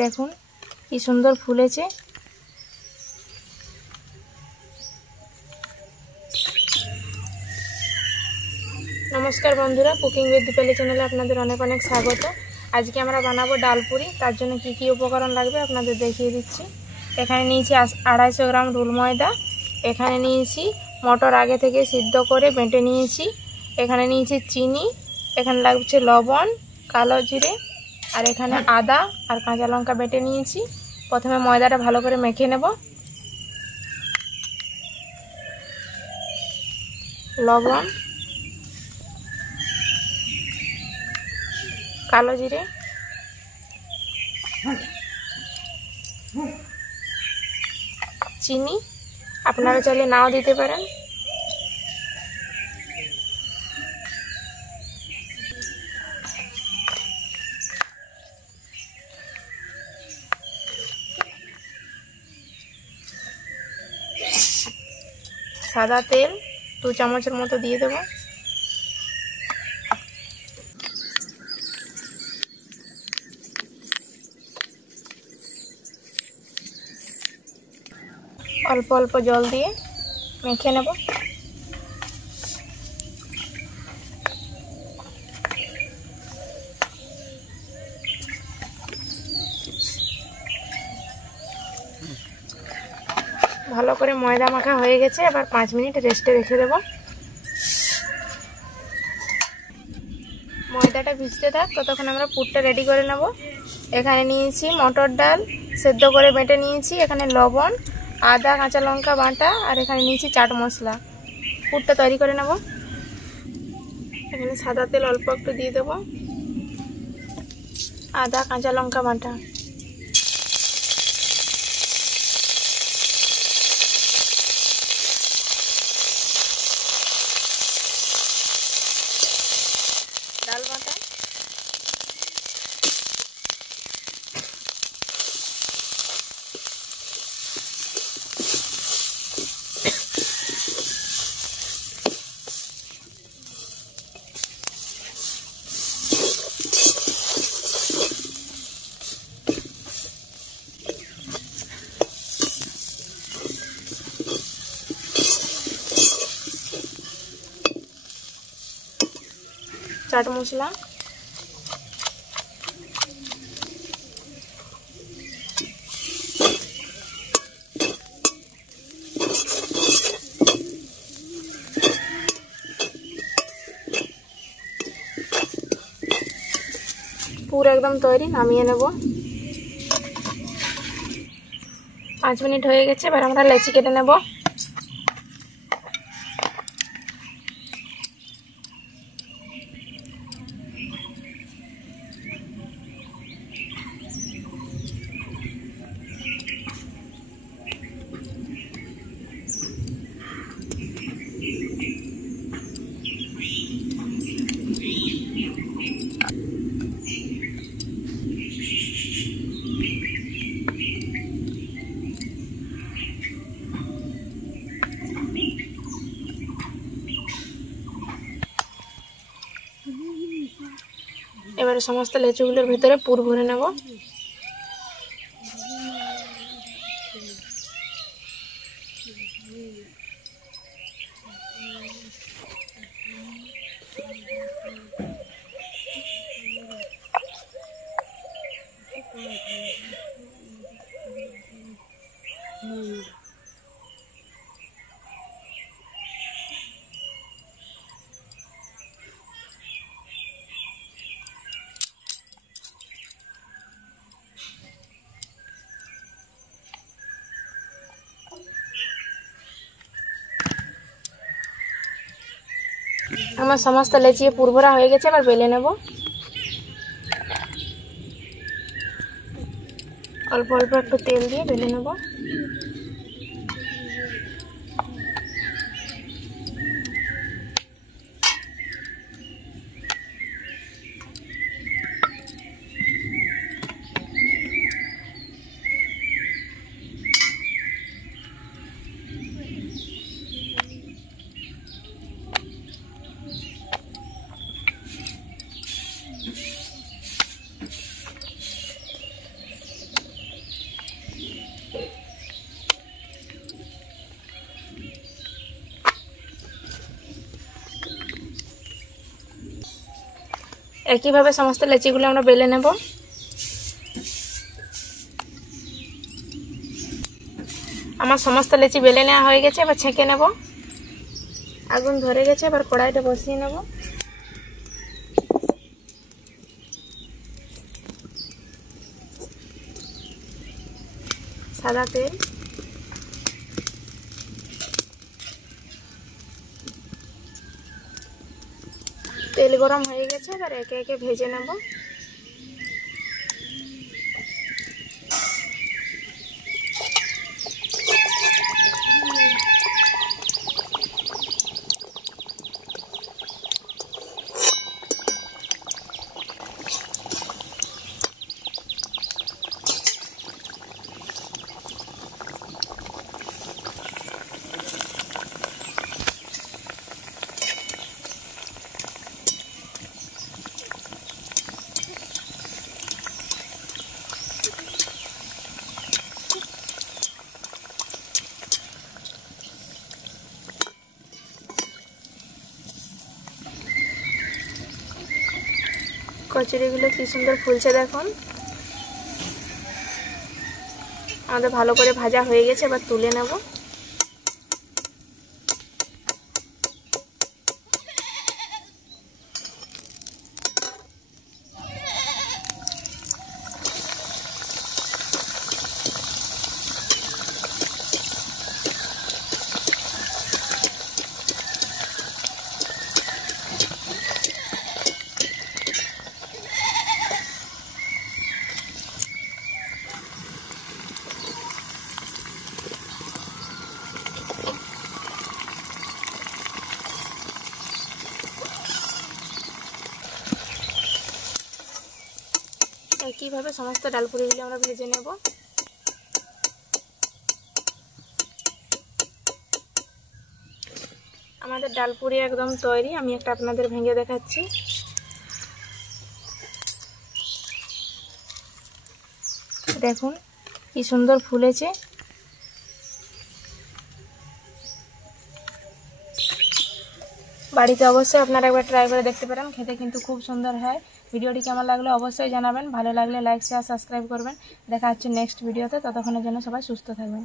দেখুন কি সুন্দর ফুলেছে। নমস্কার বন্ধুরা, কুকিং উইথ দীপালি চ্যানেলে আপনাদের অনেক অনেক স্বাগত। আজকে আমরা বানাবো ডালপুরি। তার জন্য কি কি উপকরণ লাগবে আপনাদের দেখিয়ে দিচ্ছি। এখানে নিয়েছি 250 গ্রাম রুল ময়দা। এখানে নিয়েছি মটর আগে থেকে সিদ্ধ করে বেটে নিয়েছি। এখানে নিয়েছি চিনি। এখানে লাগছে লবণ, কালো জিরে, আর এখানে আদা আর কাঁচা লঙ্কা বেটে নিয়েছি। প্রথমে ময়দাটা ভালো করে মেখে নেব। লবণ, কালো জিরে, চিনি, আপনারা চাইলে নাও দিতে পারেন। সাদা তেল 2 চামচের মতো দিয়ে দেব। অল্প অল্প জল দিয়ে মেখে নেব। ভালো করে ময়দা মাখা হয়ে গেছে। এবার 5 মিনিট রেস্টে রেখে দেব। ময়দাটা ভিজতে থাক, ততক্ষণ আমরা পুরটা রেডি করে নেব। এখানে নিয়েছি মটর ডাল সেদ্ধ করে বেটে নিয়েছি। এখানে লবণ, আদা, কাঁচা লঙ্কা বাটা, আর এখানে নিয়েছি চাট মশলা। পুরটা তৈরি করে নেব। এখানে সাদা তেল অল্প একটু দিয়ে দেব। আদা, কাঁচা লঙ্কা বাটা, ডাল বাটা, চাট মশলা, পুরো একদম তৈরি। নামিয়ে নেব। 5 মিনিট হয়ে গেছে। এবার আমরা লেচি কেটে নেব। এবারে সমস্ত লেচুগুলোর ভেতরে পুর ভরে নেব। আমার সমস্ত লেচিয়ে পুর ভরা হয়ে গেছে। এবার বেলে নেব। অল্প অল্প একটু তেল দিয়ে বেলে নেব। একইভাবে সমস্ত লেচিগুলো আমরা বেলে নেব। আমার সমস্ত লেচি বেলে নেওয়া হয়ে গেছে, এবার ছেঁকে নেব। আগুন ধরে গেছে, এবার কড়াইটা বসিয়ে নেব। সাদা তেল, তেল গরম হয়ে গেছে, এবার একে একে ভেজে নেব। কচুরিগুলো কি সুন্দর ফুলছে দেখুন। আমাদের ভালো করে ভাজা হয়ে গেছে, এবার তুলে নেব। একইভাবে সমস্ত ডালপুরিগুলো আমরা ভেজে নেব। আমাদের ডালপুরি একদম তৈরি। আমি একটা আপনাদের ভেঙে দেখাচ্ছি। দেখুন কি সুন্দর ফুলেছে। বাড়িতে অবশ্যই আপনারা একবার ট্রাই করে দেখতে পারেন, খেতে কিন্তু খুব সুন্দর হয়। ভিডিওটি কেমন লাগলো অবশ্যই জানাবেন, ভালো লাগলে লাইক শেয়ার সাবস্ক্রাইব করবেন। দেখা হচ্ছে নেক্সট ভিডিওতে, ততক্ষণের জন্য সবাই সুস্থ থাকবেন।